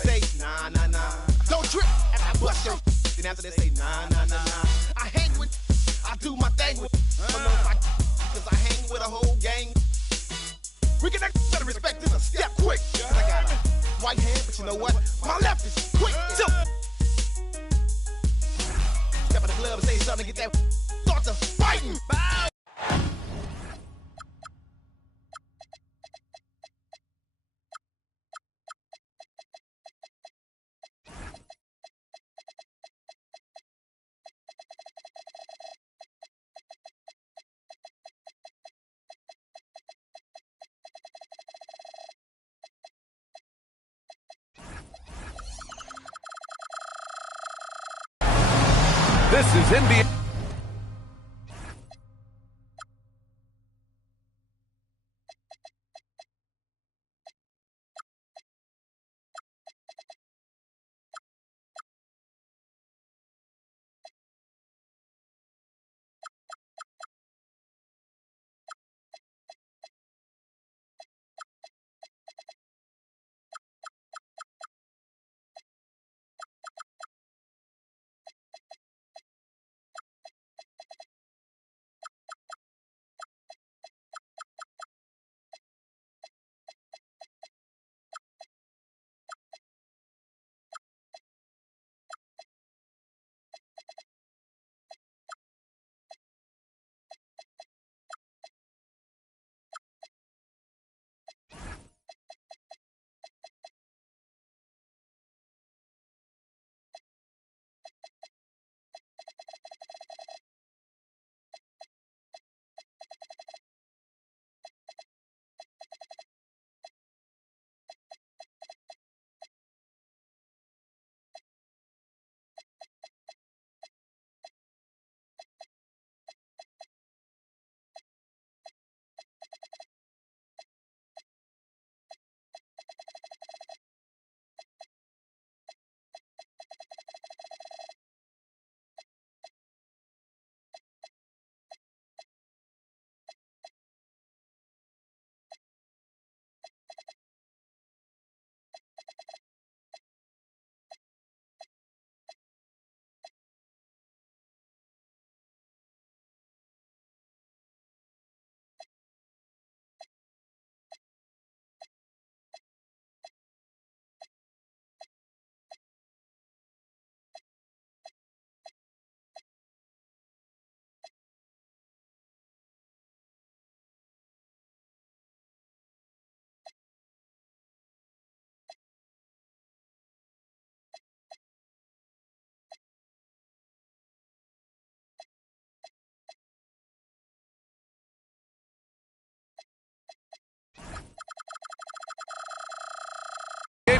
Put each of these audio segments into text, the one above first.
Say nah, nah, nah. Don't trip after I bust your. Then after they say nah, nah, nah, nah. I hang with, I do my thing with. Cause I hang with a whole gang. We get that better respect this a step quick. Cause I got a right hand, but you know what? My left is quick too. Step in the club and say something, get that start to fighting. Bow. This is India.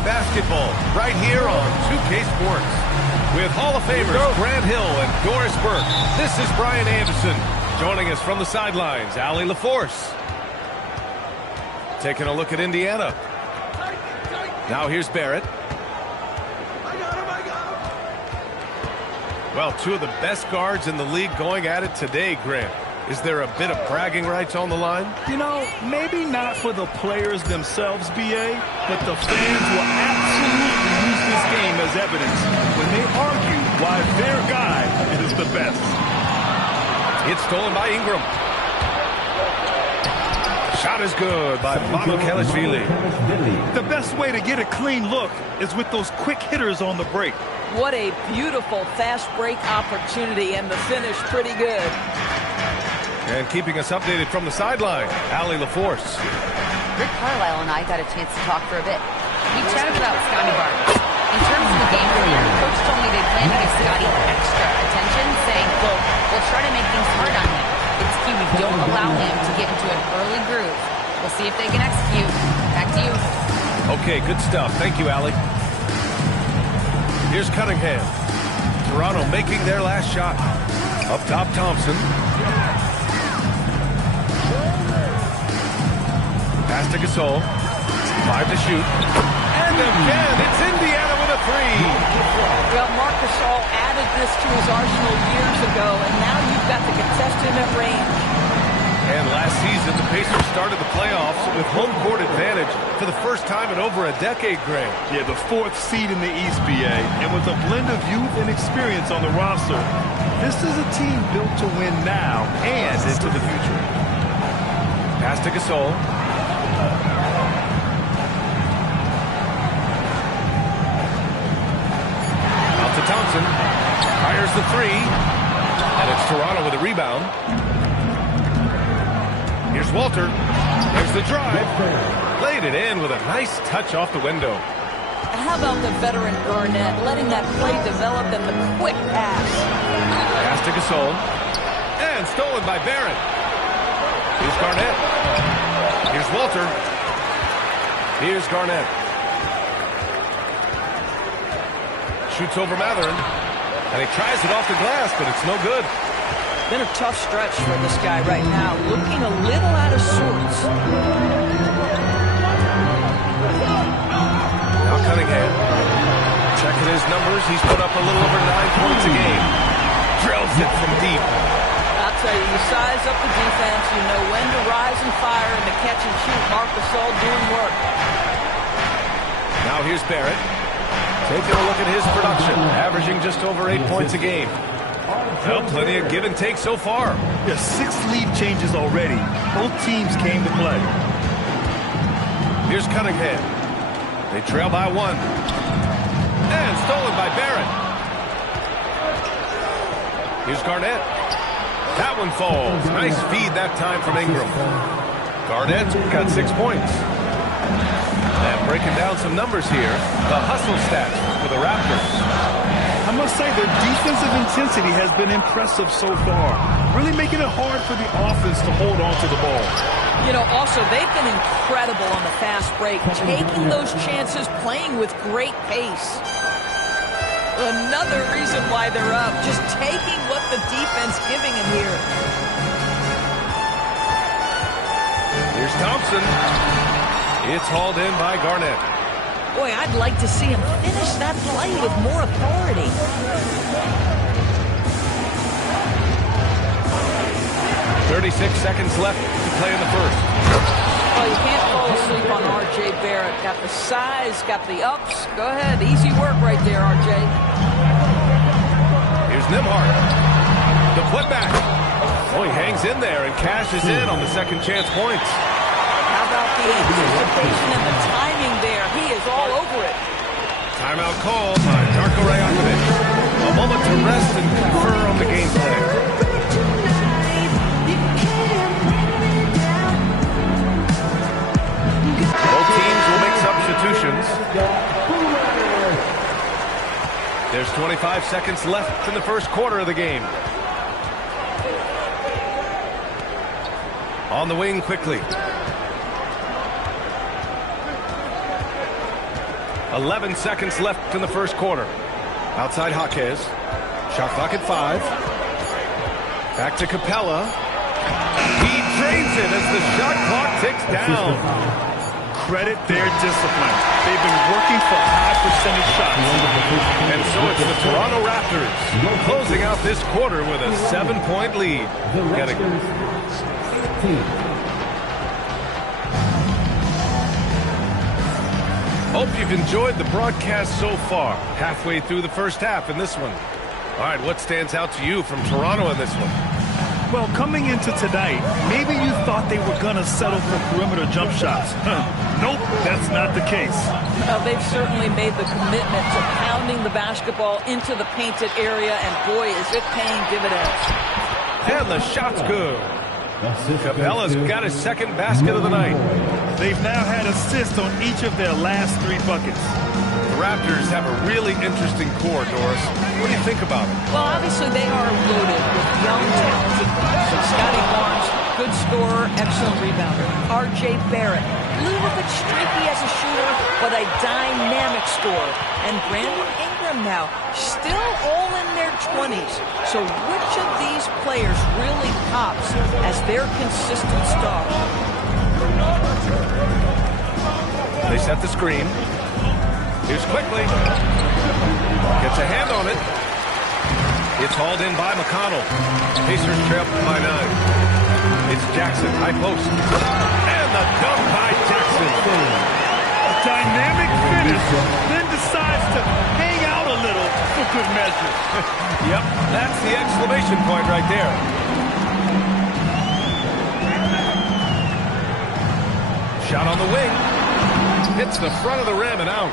Basketball right here on 2K Sports with Hall of Famers Grant Hill and Doris Burke. This is Brian Anderson joining us from the sidelines. Allie LaForce taking a look at Indiana. Now here's Barrett. Well, two of the best guards in the league going at it today, Grant. Is there a bit of bragging rights on the line? You know, maybe not for the players themselves, B.A., but the fans will absolutely use this game as evidence when they argue why their guy is the best. It's stolen by Ingram. Shot is good by Babakelishvili. The best way to get a clean look is with those quick hitters on the break. What a beautiful fast break opportunity, and the finish pretty good. And keeping us updated from the sideline, Allie LaForce. Rick Carlisle and I got a chance to talk for a bit. We chatted about Scotty Barnes. In terms of the game plan, Coach told me they plan to give Scotty extra attention, saying, quote, we'll try to make things hard on him. It's key we don't allow him to get into an early groove. We'll see if they can execute. Back to you. Okay, good stuff. Thank you, Allie. Here's Cunningham. Toronto making their last shot. Up top, Thompson. Pass to Gasol. 5 to shoot. And again, it's Indiana with a three. Well, Marc Gasol added this to his arsenal years ago, and now you've got the contested at range. And last season, the Pacers started the playoffs with home court advantage for the first time in over a decade, Greg. Yeah, the 4th seed in the East, BA. And with a blend of youth and experience on the roster, this is a team built to win now and into the future. Pass to Gasol. Out to Thompson. Fires the three. And it's Toronto with a rebound. Here's Walter. There's the drive. Played it in with a nice touch off the window. How about the veteran Garnett letting that play develop and the quick pass? Pass to Gasol. And stolen by Barrett. Here's Garnett. Here's Walter. Here's Garnett. Shoots over Mathurin. And he tries it off the glass, but it's no good. Been a tough stretch for this guy right now, looking a little out of sorts. Now Cunningham. Checking his numbers. He's put up a little over 9 points a game. Drills it from deep. I'll tell you, you size up the defense, you know when to rise and fire, and the catch and shoot. Marc Gasol doing work. Now here's Barrett. Taking a look at his production, averaging just over 8 points a game. Well, plenty of give and take so far. Yeah, 6 lead changes already. Both teams came to play. Here's Cunningham. They trail by 1. And stolen by Barrett. Here's Garnett. That one falls. Nice feed that time from Ingram. Garnett got 6 points. And breaking down some numbers here, the hustle stats for the Raptors. I must say their defensive intensity has been impressive so far, really making it hard for the offense to hold on to the ball. You know, also, they've been incredible on the fast break, taking those chances, playing with great pace. Another reason why they're up, just taking what the defense giving him here. Here's Thompson. It's hauled in by Garnett. Boy, I'd like to see him finish that play with more authority. 36 seconds left to play in the first. Well, you can't fall asleep on R.J. Barrett. Got the size, got the ups. Go ahead, easy work right there, R.J. Here's Nembhard. The putback. Oh, he hangs in there and cashes in on the second chance points. How about the anticipation and the timing there? He is all over it. Timeout called by Darko Rajakovic. A moment to rest and confer on the game plan. Both teams will make substitutions. There's 25 seconds left in the first quarter of the game. On the wing quickly. 11 seconds left in the first quarter. Outside Jaquez. Shot clock at 5. Back to Capella. He drains it as the shot clock ticks down. Credit their discipline. They've been working for high percentage shots. And so it's the Toronto Raptors closing out this quarter with a 7-point lead. Hope you've enjoyed the broadcast so far. Halfway through the first half in this one. All right, what stands out to you from Toronto in this one? Well, coming into tonight, maybe you thought they were going to settle for perimeter jump shots. Nope, that's not the case. Well, they've certainly made the commitment to pounding the basketball into the painted area, and boy, is it paying dividends. And the shot's good. Capella's got his second basket of the night. They've now had assists on each of their last 3 buckets. The Raptors have a really interesting core, Doris. What do you think about it? Well, obviously they are loaded with young, talented players. Scotty Barnes, good scorer, excellent rebounder. R.J. Barrett, a little bit streaky as a shooter, but a dynamic scorer. And Brandon Ingram now, still all in their 20s. So which of these players really pops as their consistent star? They set the screen. Here's quickly. Gets a hand on it. It's hauled in by McConnell. Pacers trail by 9. It's Jackson, high post. And the dunk by Jackson. A dynamic finish, then decides to hang out a little for good measure. Yep, that's the exclamation point right there. Shot on the wing. Hits the front of the rim and out.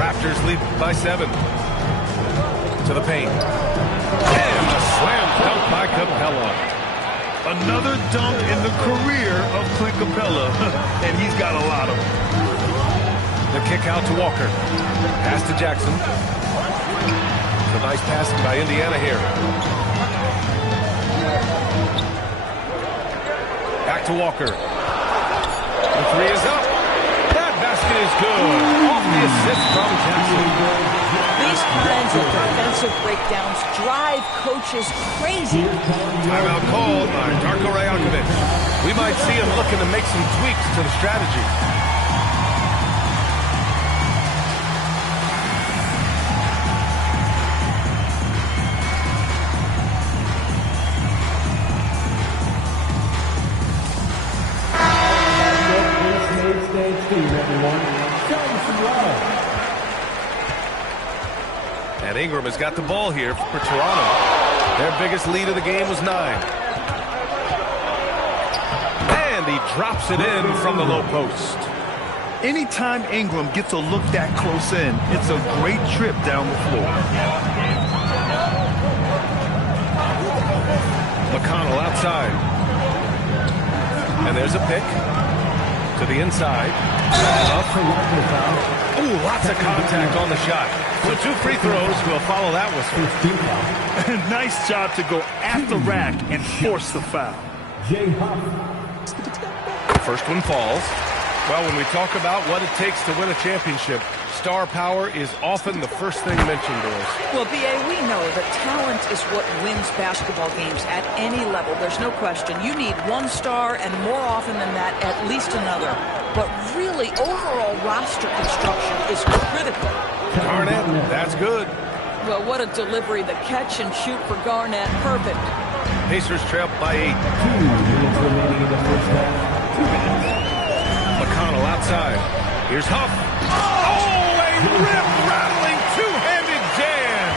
Raptors lead by 7. To the paint. And a slam dunk by Capella. Another dunk in the career of Clint Capella, and he's got a lot of them. The kick out to Walker. Pass to Jackson. It's a nice passing by Indiana here. Back to Walker. The three is up. That basket is good. Off the assist from Jackson. These kinds of defensive breakdowns drive coaches crazy. Timeout called by Darko Rajakovic. We might see him looking to make some tweaks to the strategy. And Ingram has got the ball here for Toronto. Their biggest lead of the game was 9. And he drops it in from the low post. Anytime Ingram gets a look that close in, it's a great trip down the floor. McConnell outside. And there's a pick to the inside. Ooh, lots of contact on the shot. So 2 free throws will follow that whistle. Nice job to go at the rack and force the foul. First one falls. Well, when we talk about what it takes to win a championship, star power is often the first thing mentioned to us. Well, B.A., we know that talent is what wins basketball games at any level. There's no question. You need one star, and more often than that, at least another. But really, overall roster construction is critical. Garnett, that's good. Well, what a delivery. The catch and shoot for Garnett. Perfect. Pacers trail by 8. McConnell outside. Here's Huff. Oh, a rim-rattling two-handed jam.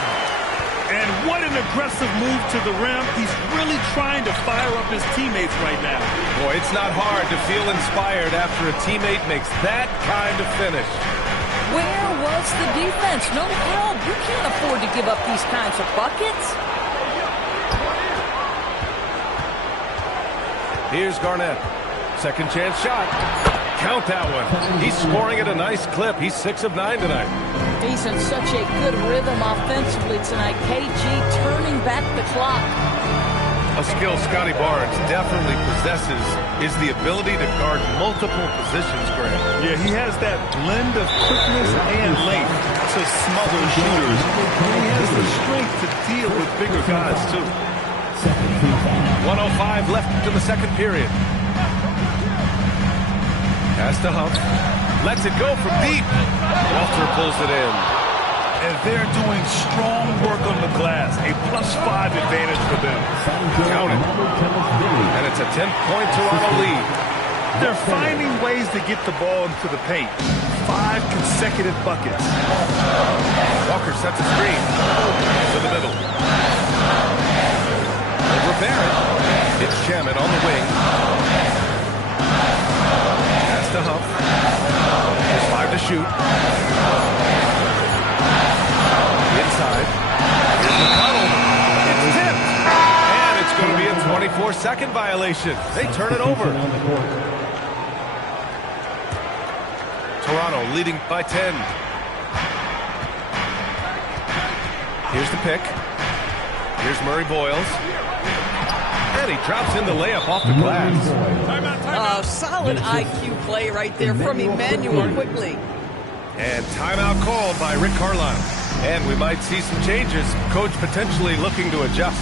And what an aggressive move to the rim. He's really trying to fire up his teammates right now. Boy, it's not hard to feel inspired after a teammate makes that kind of finish. Where was the defense? No help. You can't afford to give up these kinds of buckets. Here's Garnett. Second chance shot. Count that one. He's scoring at a nice clip. He's 6 of 9 tonight. He's in such a good rhythm offensively tonight. KG turning back the clock. A skill Scotty Barnes definitely possesses is the ability to guard multiple positions, Grant. Yeah, he has that blend of quickness and length to smother shooters. And he has the strength to deal with bigger guys, too. 1:05 left to the second period. Pass to Huff. Lets it go from deep. Walter pulls it in. And they're doing strong work on the glass. A +5 advantage for them. Count it. And it's a 10-point Toronto lead. They're finding ways to get the ball into the paint. 5 consecutive buckets. Walker sets a screen. To the middle. Over Barrett. It's Shaman on the wing. Pass to Huff. There's 5 to shoot. Inside. Here's McConnell. It's tipped. And it's going to be a 24-second violation. They turn it over. Toronto leading by 10. Here's the pick. Here's Murray Boyles. And he drops in the layup off the glass. Solid IQ play right there from Emmanuel quickly. And timeout called by Rick Carlisle. And we might see some changes. Coach potentially looking to adjust.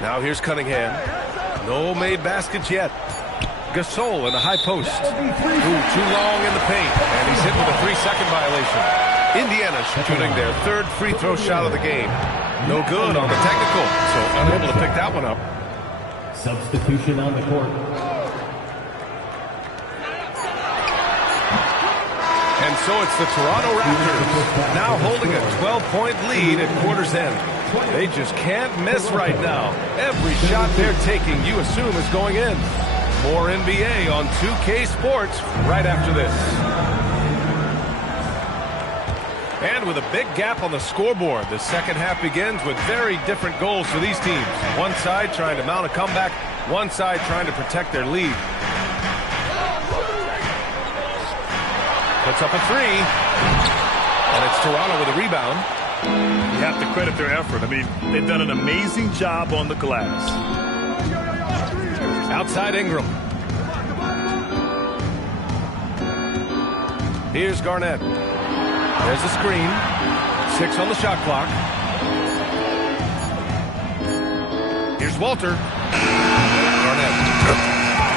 Now here's Cunningham. No made baskets yet. Gasol in the high post. Ooh, too long in the paint. And he's hit with a 3-second violation. Indiana shooting their third free throw shot of the game. No good on the technical, so unable to pick that one up. Substitution on the court. And so it's the Toronto Raptors now holding a 12-point lead at quarter's end. They just can't miss right now. Every shot they're taking, you assume, is going in. More NBA on 2K Sports right after this. And with a big gap on the scoreboard, the second half begins with very different goals for these teams. One side trying to mount a comeback, one side trying to protect their lead. Puts up a three, and it's Toronto with a rebound. You have to credit their effort. I mean, they've done an amazing job on the glass. Outside Ingram. Here's Garnett. There's a screen. 6 on the shot clock. Here's Walter. Garnett.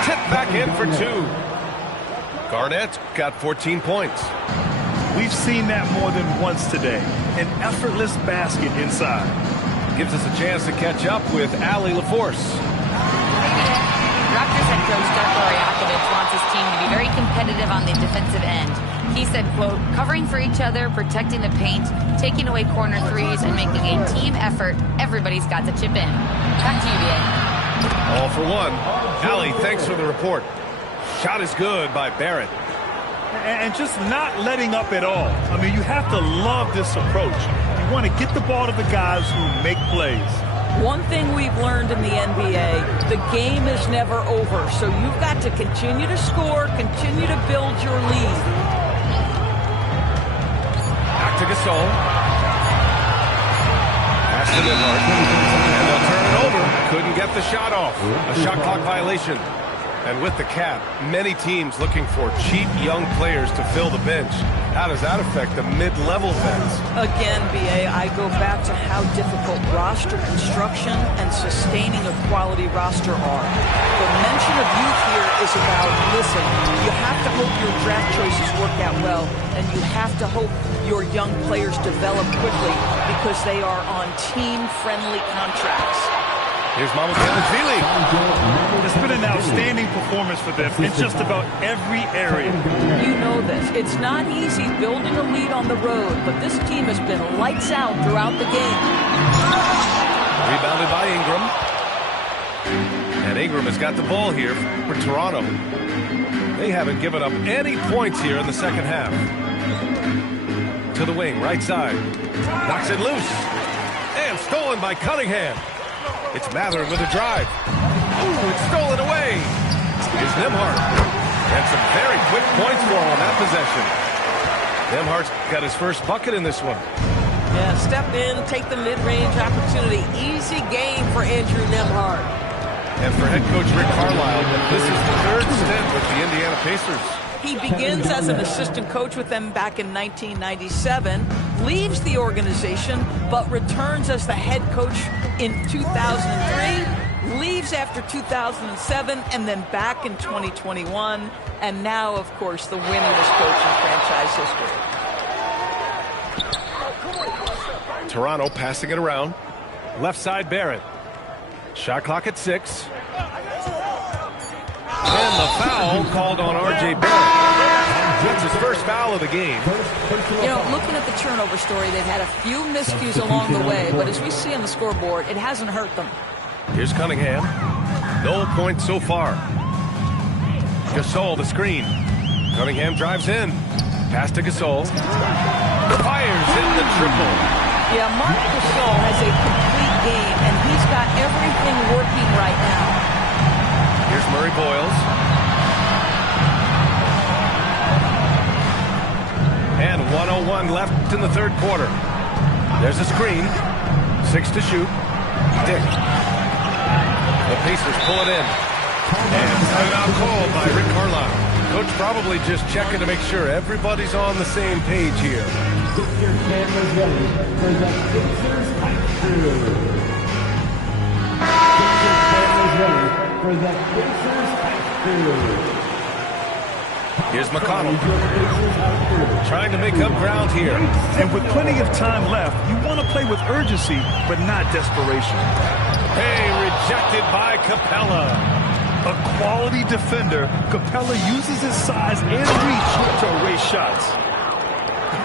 Tipped back in for 2. Garnett's got 14 points. We've seen that more than once today. An effortless basket inside. Gives us a chance to catch up with Allie LaForce. Raptors head coach Darko Rajakovic wants his team to be very competitive on the defensive end. He said, quote, covering for each other, protecting the paint, taking away corner threes, and making a team effort. Everybody's got to chip in. Back to you, BA. All for one. Allie, thanks for the report. Shot is good by Barrett. And just not letting up at all. I mean, you have to love this approach. You want to get the ball to the guys who make plays. One thing we've learned in the NBA, the game is never over. So you've got to continue to score, continue to build your lead. Back to Gasol. Pass to Nembhard. And they'll turn it over. Couldn't get the shot off. A shot clock violation. And with the cap, many teams looking for cheap young players to fill the bench. How does that affect the mid-level vets? Again, BA, I go back to how difficult roster construction and sustaining a quality roster are. The mention of youth here is about, listen, you have to hope your draft choices work out well, and you have to hope your young players develop quickly because they are on team-friendly contracts. Here's Mamukelashvili. It's been an outstanding performance for them in just about every area. You know this. It's not easy building a lead on the road, but this team has been lights out throughout the game. Rebounded by Ingram. And Ingram has got the ball here for Toronto. They haven't given up any points here in the second half. To the wing, right side. Knocks it loose. And stolen by Cunningham. It's Mather with a drive. Ooh, it's stolen away. Here's Nembhard. And some very quick points for him on that possession. Nembhard's got his first bucket in this one. Yeah, step in, take the mid-range opportunity. Easy game for Andrew Nembhard. And for head coach Rick Carlisle, this is the third stint with the Indiana Pacers. He begins as an assistant coach with them back in 1997, leaves the organization, but returns as the head coach in 2003, leaves after 2007, and then back in 2021, and now, of course, the winningest coach in franchise history. Toronto passing it around. Left side, Barrett. Shot clock at 6. And the foul called on R.J. Barrett. That's his first foul of the game. You know, looking at the turnover story, they've had a few miscues along the way, but as we see on the scoreboard, it hasn't hurt them. Here's Cunningham. No points so far. Gasol, the screen. Cunningham drives in. Pass to Gasol. Fires in the triple. Yeah, Marc Gasol has a complete game, and he's got everything working right now. Here's Murray Boyles. And 1:01 left in the third quarter. There's a screen. 6 to shoot. Dick. The Pacers pull it in. And timeout called by Rick Carlisle. Coach probably just checking to make sure everybody's on the same page here. Get your cameras ready for the Pacers Hype Crew. Get your cameras ready for the Pacers Astros. Here's McConnell. Trying to make up ground here. And with plenty of time left, you want to play with urgency, but not desperation. Hey, rejected by Capella. A quality defender, Capella uses his size and reach to erase shots.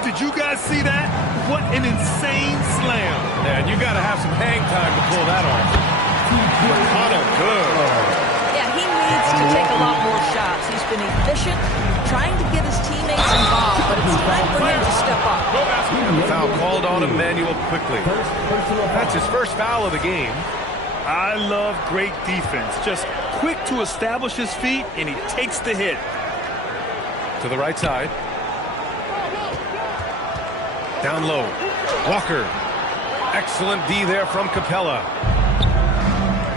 Did you guys see that? What an insane slam. Man, you got to have some hang time to pull that off. McConnell, good. Yeah, he needs to take a lot more shots. He's been efficient, trying to get his teammates involved, but it's time for him to step up. Foul called on Emmanuel quickly. That's his first foul of the game. I love great defense. Just quick to establish his feet, and he takes the hit. To the right side. Down low. Walker. Excellent D there from Capella.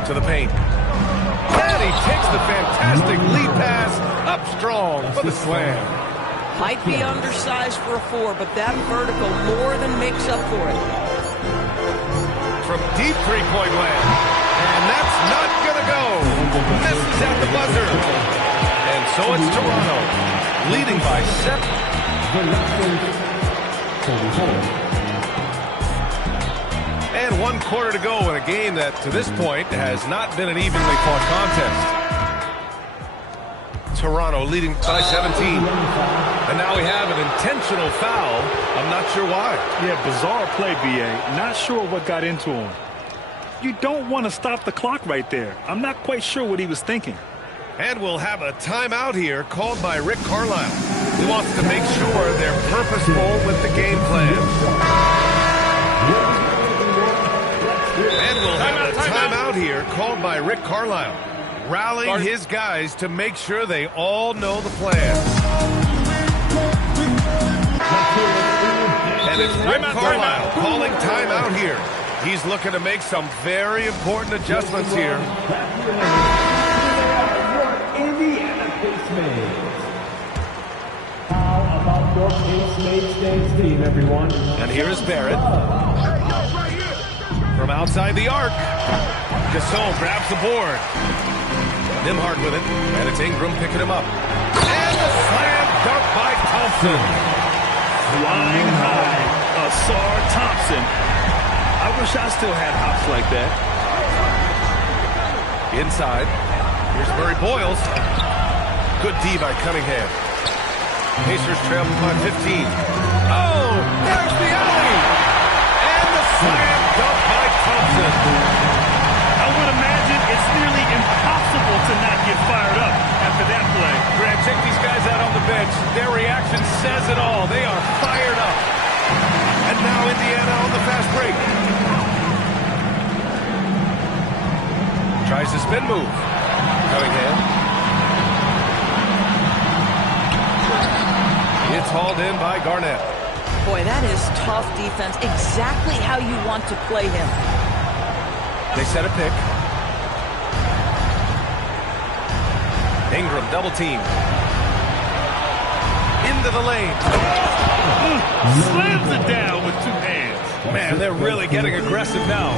To the paint. And he takes the fantastic lead pass up strong for the slam. Might be undersized for a 4, but that vertical more than makes up for it. From deep three-point land. And that's not going to go. Misses at the buzzer. And so it's Toronto, leading by 7. And 1 quarter to go in a game that, to this point, has not been an evenly fought contest. Toronto leading by 17. And now we have an intentional foul. I'm not sure why. Yeah, bizarre play, B.A. Not sure what got into him. You don't want to stop the clock right there. I'm not quite sure what he was thinking. And we'll have a timeout here called by Rick Carlisle. He wants to make sure they're purposeful with the game plan. And we'll have a timeout here called by Rick Carlisle, rallying his guys to make sure they all know the plan. And it's Rick Carlisle calling timeout here. He's looking to make some very important adjustments here. Indiana Pacemates. How about your Pacemates dance team, everyone? And here is Barrett. From outside the arc. Gasol grabs the board. Nembhard with it. And it's Ingram picking him up. And the slam dunk by Thompson. Flying high, Ausar Thompson. I wish I still had hops like that. Inside. Here's Murray Boyles. Good D by Cunningham. Pacers trail by 15. Oh, there's the alley. And the slam dunk by Thompson. I would imagine it's nearly impossible to not get fired up after that play. Greg, check these guys out on the bench. Their reaction says it all. They are fired up. And now Indiana on the fast break. Tries the spin move. Cunningham. It's hauled in by Garnett. Boy, that is tough defense. Exactly how you want to play him. They set a pick. Ingram double team. Into the lane. Slams it down with 2 hands. Man, they're really getting aggressive now.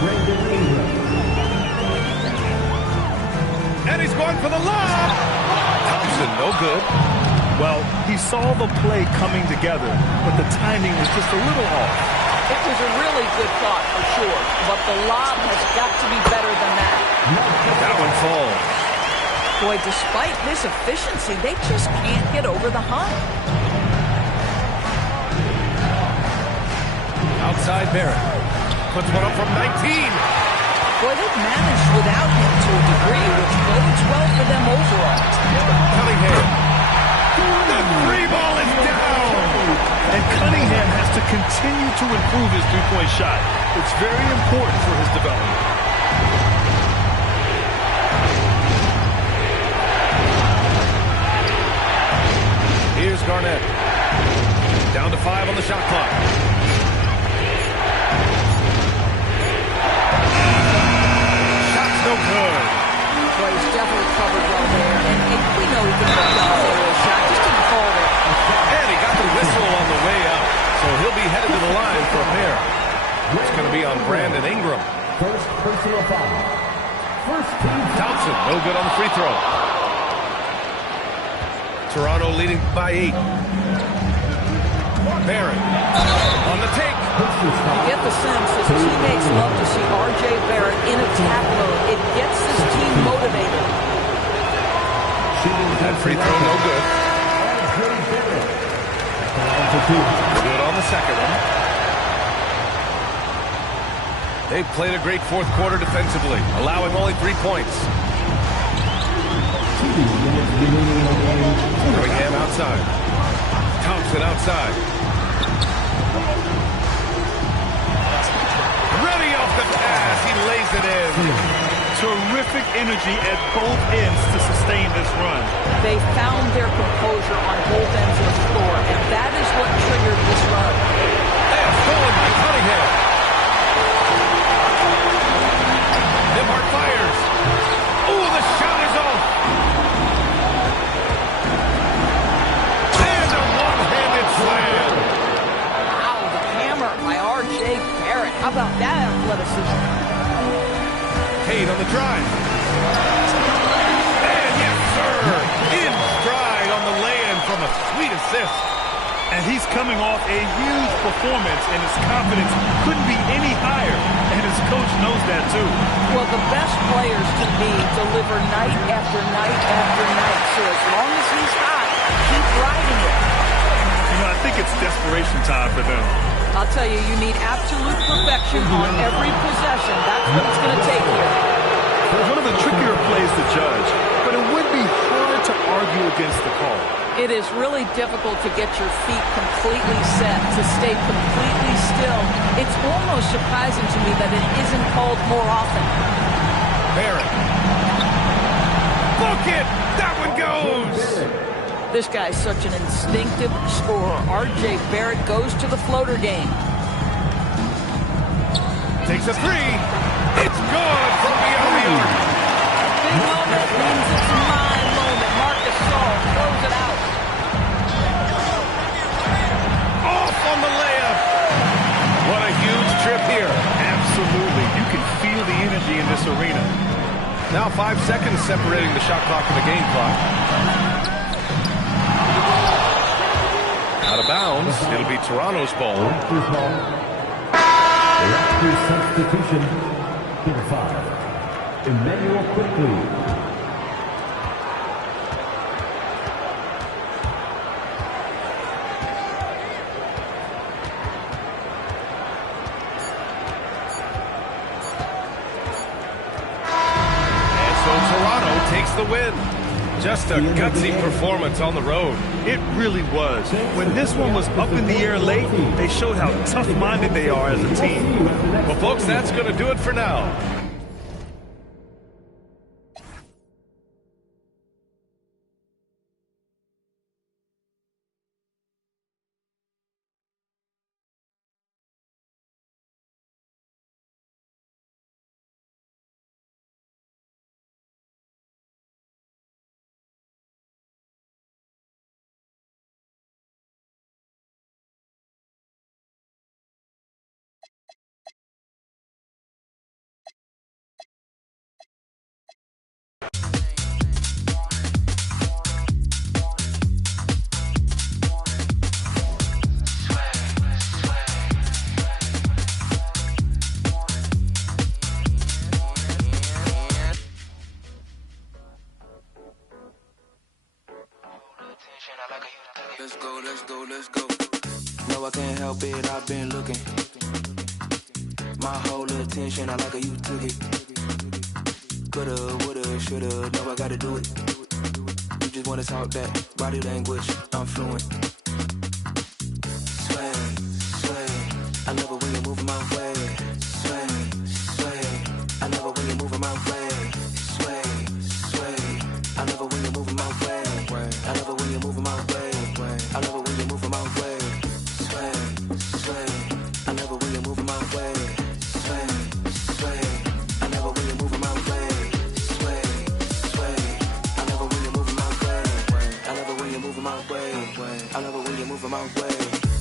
And he's going for the lob. Thompson, no good. Well, he saw the play coming together, but the timing was just a little off. It was a really good thought for sure, but the lob has got to be better than that. That one falls. Boy, despite this efficiency, they just can't get over the hump. Outside Barrett. Puts one up from 19. Boy, they've managed without him to a degree, which bodes well for them overall. Cunningham. The 3-ball is down. And Cunningham has to continue to improve his three-point shot. It's very important for his development. Here's Garnett. Down to 5 on the shot clock. Shot's no good. Boy, he's definitely covered well there. And we know he can put down a shot. Just didn't fall there. And he got the whistle on the way out. So he'll be headed to the line for a pair. It's going to be on Brandon Ingram. First personal foul. First team. Thompson, no good on the free throw. Toronto leading by 8. Barrett on the take. You get the sense his teammates love to see R.J. Barrett in attack mode. It gets this team motivated. That free throw, no good. Good on the second one. They've played a great fourth quarter defensively, allowing only 3 points. Cunningham outside. Thompson outside. Ready off the pass. He lays it in. Terrific energy at both ends to sustain this run. They found their composure on both ends of the floor, and that is what triggered this run. And stolen by Cunningham. Nembhard fires. Ooh, the shot is off. And a one-handed slam. Wow, the hammer by R.J. Barrett. How about that athleticism? Cade on the drive. And yes, sir, in stride on the lay-in from a sweet assist. And he's coming off a huge performance, and his confidence couldn't be any higher. And his coach knows that, too. Well, the best players to me deliver night after night after night. So as long as he's hot, keep riding it. You know, I think it's desperation time for them. I'll tell you, you need absolute perfection on every possession. That's what it's going to take here. It's one of the trickier plays to judge, but it would be hard to argue against the call. It is really difficult to get your feet completely set, to stay completely still. It's almost surprising to me that it isn't called more often. Barrett. Book it! That one goes! This guy's such an instinctive scorer. R.J. Barrett goes to the floater game. Takes a three. It's good from beyond the arc. Big moment means it's my moment. Marc Gasol throws it out. Off on the layup. What a huge trip here. Absolutely. You can feel the energy in this arena. Now 5 seconds separating the shot clock and the game clock. Out of bounds. It'll be Toronto's ball. Substitution. Number 5. Emmanuel Quickly. And so Toronto takes the win. Just a gutsy performance on the road. It really was. When this one was up in the air late, they showed how tough-minded they are as a team. Well, folks, that's going to do it for now. Let's go, let's go, let's go. No, I can't help it, I've been looking. My whole attention, I like how you took it. Coulda, woulda, shoulda, no, I gotta do it. You just wanna talk that body language, I'm fluent.